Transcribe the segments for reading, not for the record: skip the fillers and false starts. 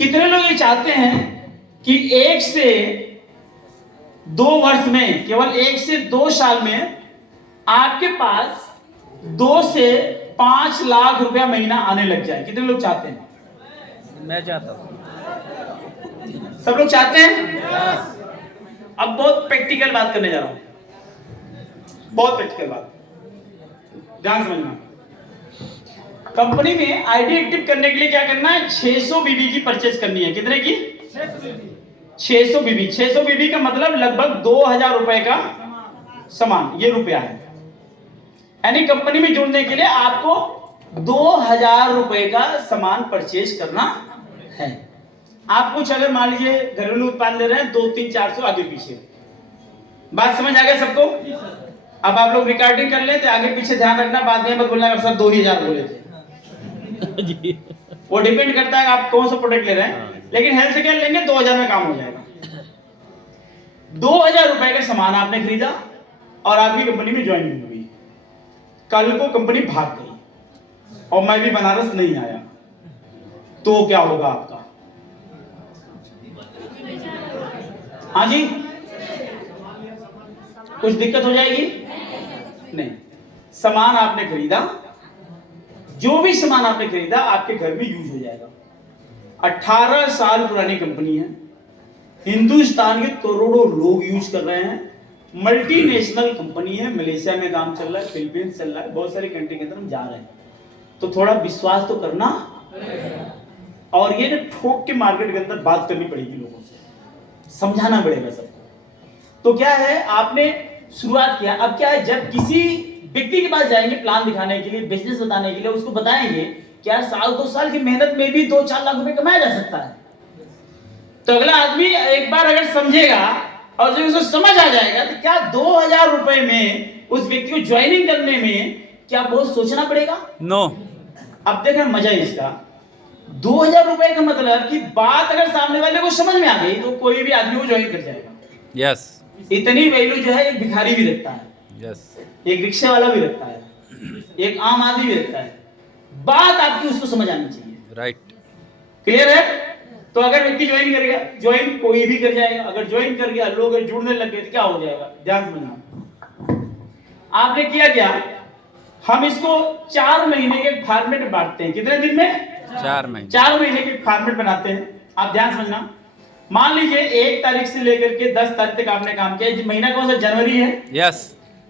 कितने लोग ये चाहते हैं कि 1 से 2 वर्ष में, केवल 1 से 2 साल में आपके पास 2 से 5 लाख रुपया महीना आने लग जाए? कितने लोग चाहते हैं? मैं चाहता हूँ। सब लोग चाहते हैं? अब बहुत प्रैक्टिकल बात करने जा रहा हूं, बहुत प्रैक्टिकल बात, ध्यान समझना। कंपनी में आईडी एक्टिव करने के लिए क्या करना है? 600 बीबी की परचेज करनी है। कितने की? 600 बीबी। 600 बीबी का मतलब लगभग 2000 रुपए का सामान, ये रुपया है। यानी कंपनी में जुड़ने के लिए आपको 2000 रुपए का सामान परचेज करना है। आप कुछ अगर मान लीजिए घरेलू उत्पाद ले रहे हैं 2-3-400 आगे पीछे, बात समझ आ गया सबको? अब आप लोग रिकॉर्डिंग कर लेते, आगे पीछे ध्यान रखना, बात नहीं मत बोलना सर 2000 बोले थे। वो डिपेंड करता है आप कौन सा प्रोडक्ट ले रहे हैं, लेकिन हेल्थ केयर लेंगे 2000 में काम हो जाएगा। 2000 रुपए का सामान आपने खरीदा और आपकी कंपनी में ज्वाइनिंग हुई। कल को कंपनी भाग गई और मैं भी बनारस नहीं आया, तो क्या होगा आपका? हाँ जी, कुछ दिक्कत हो जाएगी? नहीं। सामान आपने खरीदा, जो भी सामान आपने खरीदा आपके घर में यूज हो जाएगा। 18 साल पुरानी कंपनी है, हिंदुस्तान के करोड़ों लोग यूज कर रहे हैं, मल्टीनेशनल कंपनी है, मलेशिया में काम चल रहा है, फिलीपींस चल रहा है, बहुत सारी कंट्री के अंदर हम जा रहे हैं, तो थोड़ा विश्वास तो करना। और ये ना ठोक के मार्केट के अंदर बात करनी पड़ेगी, लोगों से समझाना पड़ेगा सबको। तो क्या है, आपने शुरुआत किया, अब क्या है, जब किसी व्यक्ति के पास जाएंगे प्लान दिखाने के लिए, बिजनेस बताने के लिए, उसको बताएंगे क्या साल 2 साल की मेहनत में भी 2-4 लाख रुपए कमाया जा सकता है। तो अगला आदमी एक बार अगर समझेगा और जब उसको समझ आ जाएगा तो क्या 2000 रुपए में उस व्यक्ति को ज्वाइनिंग करने में क्या बहुत सोचना पड़ेगा? नो। अब देखना मजा है इसका। 2000 रुपए का मतलब कि बात अगर सामने वाले को समझ में आ गई तो कोई भी आदमी को ज्वाइन कर जाएगा। यस। इतनी वैल्यू जो है एक भिखारी भी रखता है, यस, एक रिक्शा वाला भी रखता है, एक आम आदमी भी रखता है। बात आपकी उसको समझ आनी चाहिए। राइट। क्लियर है? तो अगर व्यक्ति ज्वाइन करेगा, ज्वाइन कोई भी कर जाएगा। अगर ज्वाइन कर गया, लोग जुड़ने लग गए तो क्या हो जाएगा? ध्यान समझना। आपने किया क्या? हम इसको 4 महीने के फॉर्मेट में बांटते हैं। कितने दिन में? 4 महीने। 4 महीने के फॉर्मेट बनाते हैं। आप ध्यान समझना। मान लीजिए 1 तारीख से लेकर के 10 तारीख तक आपने काम किया। महीना कौन सा? जनवरी है। यस।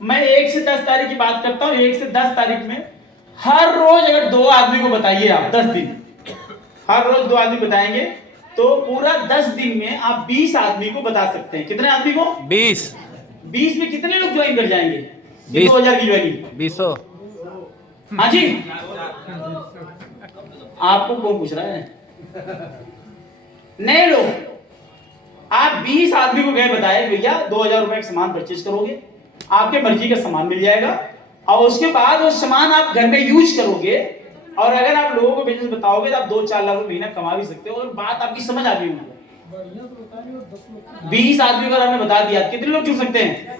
मैं 1 से 10 तारीख की बात करता हूं। 1 से 10 तारीख में हर रोज अगर 2 आदमी को बताइए आप, 10 दिन, हर रोज 2 आदमी बताएंगे तो पूरा 10 दिन में आप 20 आदमी को बता सकते हैं। कितने आदमी को? 20। 20 में कितने लोग ज्वाइन कर जाएंगे? 20। 2000 की ज्वाइनिंग। 20। हाँ जी, आपको कौन पूछ रहा है? नए लोग। आप 20 आदमी को गए बताए भैया 2000 रुपए का सामान परचेज करोगे, आपके मर्जी का सामान मिल जाएगा और उसके बाद वो सामान आप घर में यूज करोगे और अगर आप लोगों को बिजनेस बताओगे तो आप 2-4 लाख रुपए महीना कमा भी सकते हो। और बात आपकी समझ आ गई उनको। 20 आदमी को आपने बता दिया, कितने लोग जुड़ सकते हैं?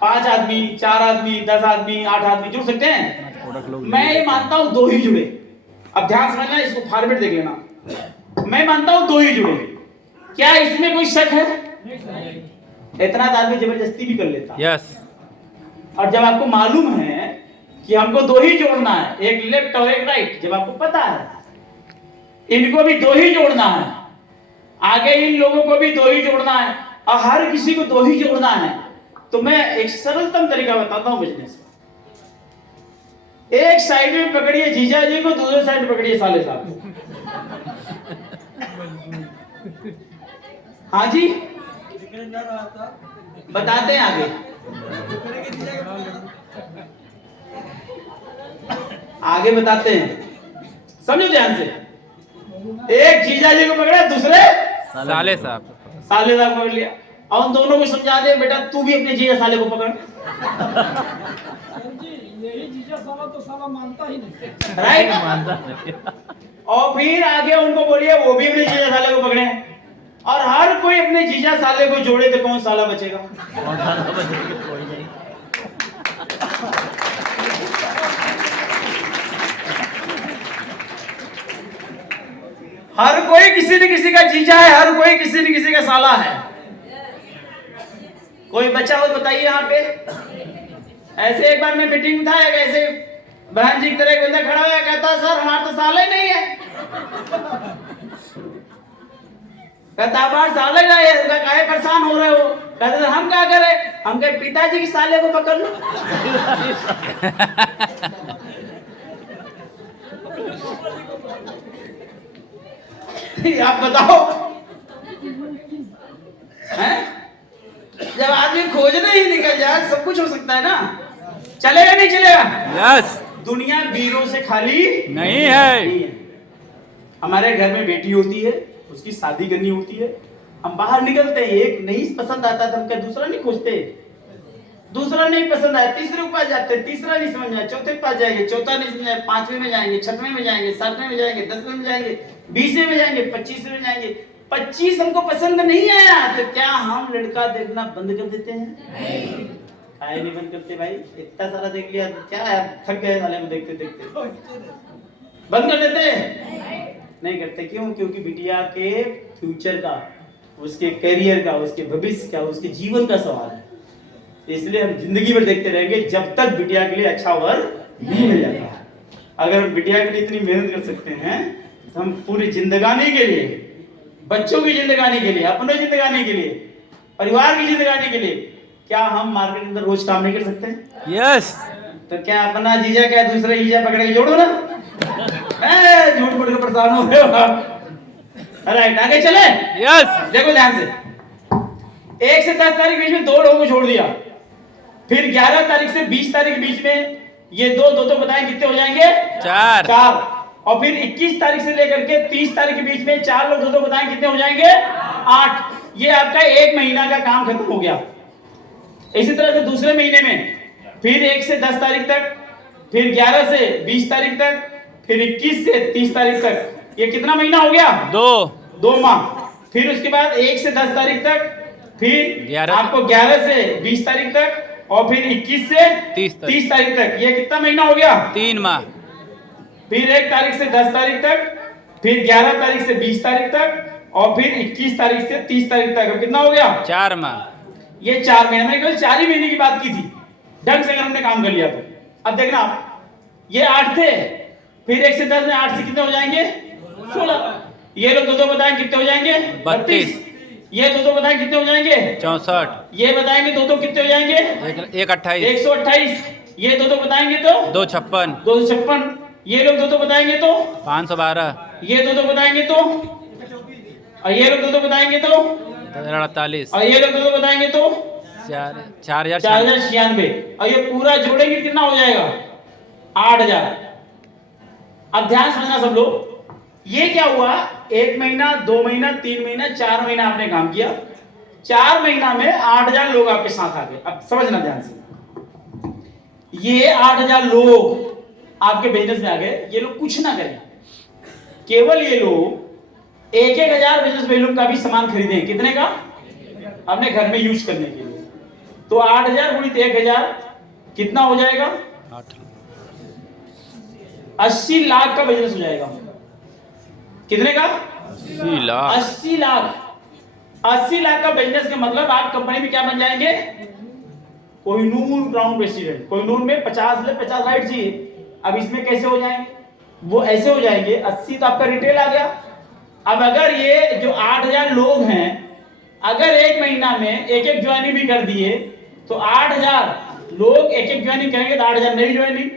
5 आदमी, 4 आदमी, 10 आदमी, 8 आदमी जुड़ सकते हैं। मैं ये मानता हूं 2 ही जुड़े। अब ध्यान समझना, इसको फॉर्मेट देख लेना। मैं मानता हूं 2 ही जुड़े। क्या इसमें कोई शक है? इतना आदमी जबरदस्ती भी कर लेता। यस। और जब आपको मालूम है कि हमको 2 ही जोड़ना है, एक लेफ्ट और एक राइट, जब आपको पता है इनको भी 2 ही जोड़ना है, आगे इन लोगों को भी 2 ही जोड़ना है और हर किसी को 2 ही जोड़ना है, तो मैं एक सरलतम तरीका बताता हूं बिजनेस। एक साइड में पकड़िए जीजा जी को, दूसरे साइड में पकड़िए साले साहब को। हाँ जी, बताते हैं आगे। आगे बताते हैं, समझो ध्यान से। एक जीजा जी को पकड़ा, दूसरे साले साहब। साले साहब पकड़ लिया और उन दोनों को समझा दे बेटा तू भी अपने जीजा साले को पकड़। यही जीजा साला तो साला मानता ही नहीं। राइट। मानता नहीं। और फिर आगे उनको बोलिए वो भी अपने जीजा साले को पकड़े और हर कोई अपने जीजा साले को जोड़े तो कौन साला बचेगा? कौन साला बचेगा? कोई नहीं। हर कोई किसी न किसी का जीजा है, हर कोई किसी न किसी का साला है। कोई बच्चा हो बताइए यहाँ पे। ऐसे एक बार मैं मीटिंग में था, एक ऐसे बहन जी की तरह एक बंदा खड़ा हुआ कहता सर हमारा तो साला ही नहीं है। कहता हमारा साला ही नहीं है, काहे परेशान हो रहे हो? कहते सर हम क्या करें? हम कहे पिताजी की साले को पकड़ लो। आप बताओ हैं? जब आदमी खोजने ही निकल जाए सब कुछ हो सकता है ना। चलेगा नहीं चलेगा? यस। दुनिया वीरों से खाली नहीं है। नहीं है। हमारे घर में बेटी होती है, उसकी शादी करनी होती है, हम बाहर निकलते हैं, एक नहीं पसंद आता तो हम क्या दूसरा नहीं खोजते? दूसरा नहीं पसंद आया तीसरे के पास जाते हैं, तीसरा नहीं समझ आया चौथे के पास जाएंगे, चौथा नहीं समझ आया पांचवें में जाएंगे, छठवें में जाएंगे, सातवें में जाएंगे, 10वें में जाएंगे, 20वें में जाएंगे, 25वें में जाएंगे। 25 हमको पसंद नहीं आया तो क्या हम लड़का देखना बंद कर देते हैं? काहे नहीं बंद करते भाई? इतना सारा देख लिया क्या है, थक गए वाले में देखते देखते बंद कर देते हैं? नहीं करते। क्यों? क्योंकि बिटिया के फ्यूचर का, उसके करियर का, उसके भविष्य का, उसके जीवन का सवाल है। इसलिए हम जिंदगी भर देखते रहेंगे जब तक बिटिया के लिए अच्छा वर नहीं मिल जाता। अगर हम बिटिया के लिए इतनी मेहनत कर सकते हैं तो हम पूरी जिंदगानी के लिए, बच्चों की जिंदगानी के लिए, अपने जिंदगानी के लिए, परिवार की जिंदगानी के लिए, क्या हम मार्केट के अंदर रोज काम नहीं कर सकते? यस। तो क्या अपना जीजा क्या दूसरे जीजा पकड़ के जोड़ो ना? झूठ बोल के परेशान हो गए हो आप। राइट, आगे चले। यस। देखो ध्यान से, 1 से 10 तारीख के बीच में 2 लोगों को छोड़ दिया, फिर 11 तारीख से 20 तारीख के बीच में ये दो तो बताएं कितने हो जाएंगे? 4। और फिर 21 तारीख से लेकर के 30 तारीख के बीच में 4 लोग दो बताएं कितने हो जाएंगे? 8। ये आपका 1 महीना का काम खत्म हो गया। इसी तरह से दूसरे महीने में फिर 1 से 10 तारीख तक, फिर 11 से 20 तारीख तक, फिर 21 से 30 तारीख तक। ये कितना महीना हो गया? 2 माह। फिर उसके बाद 1 से 10 तारीख तक, फिर आपको 11 से 20 तारीख तक, और फिर 21 से 30 तारीख तक। ये कितना महीना हो गया? 3 माह। फिर 1 तारीख से 10 तारीख तक, फिर 11 तारीख से 20 तारीख तक, और फिर 21 तारीख से 30 तारीख तक। कितना हो गया? 4 माह। ये 4 महीने, मैंने केवल 4 ही महीने की बात की थी। ढंग से अगर हमने काम कर लिया तो। अब देखना आप, ये 8 थे, फिर 1 से 10 में 8 से कितने हो जाएंगे? 16। ये लोग दो बताएं कितने हो जाएंगे? 32। ये दो बताएं कितने हो जाएंगे? 64। ये बताएंगे दो कितने हो जाएंगे? 128। 128। ये दो बताएंगे तो 256। 256। ये लोग दो बताएंगे तो 512। ये दो बताएंगे तो, और ये लोग दो बताएंगे तो 48। और ये लोग दो बताएंगे तो 4096। और ये पूरा जोड़ेंगे कितना हो जाएगा? 8000। अब ध्यान समझना सब लोग, ये क्या हुआ? 1 महीना, 2 महीना, 3 महीना, 4 महीना आपने काम किया। 4 महीना में 8000 लोग आपके साथ आ गए। अब समझना ध्यान से, ये 8000 लोग आपके बिजनेस में आ गए। ये लोग कुछ ना करें, केवल ये लोग 1-1000 बिजनेस वैल्यू का भी सामान खरीदें। कितने का? अपने घर में यूज करने के लिए। तो 8000 गुणित 1000 कितना हो जाएगा? 80 लाख का बिजनेस हो जाएगा। कितने का? 80 लाख। 80 लाख। 80 लाख का बिजनेस का मतलब आप कंपनी में क्या बन जाएंगे? Kohinoor crown president. कोहिनूर में 50 राइट चाहिए। अब इसमें कैसे हो जाएंगे? वो ऐसे हो जाएंगे, 80 तो आपका रिटेल आ गया। अब अगर ये जो 8000 लोग हैं, अगर 1 महीना में एक ज्वाइनिंग भी कर दिए तो 8000 लोग एक ज्वाइनिंग करेंगे तो 8000 नई ज्वाइनिंग,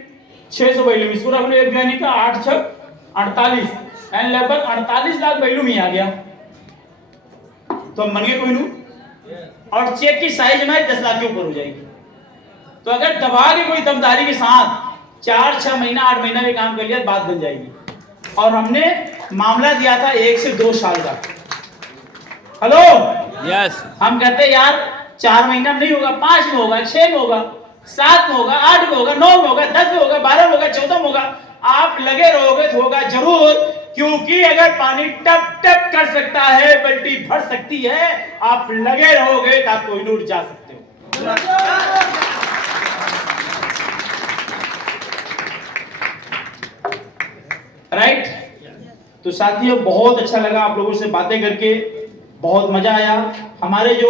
600 वैल्यू। इसको रख लो एक ज्वाइनिंग का 8 6 48, एंड लगभग 48 लाख वैल्यू में आ गया। तो हम बन गए कोहिनूर। और चेक की साइज हमारी 10 लाख के ऊपर हो जाएगी। तो अगर दबा के कोई दमदारी के साथ 4-6 महीना 8 महीना में काम कर लिया, बात बन जाएगी। और हमने मामला दिया था 1 से 2 साल का। Hello, yes. हम कहते हैं यार 4 महीना में नहीं होगा, 5 में होगा, 6 में होगा, 7 में होगा, 8 में होगा, 9 में होगा, 10 में होगा, 12 में होगा, 14 में होगा। आप लगे रहोगे तो होगा जरूर, क्योंकि अगर पानी टप टप कर सकता है, बल्टी भर सकती है। आप लगे रहोगे तो आप कोहिनूर जा सकते हो। राइट? तो साथियों बहुत अच्छा लगा आप लोगों से बातें करके, बहुत मजा आया। हमारे जो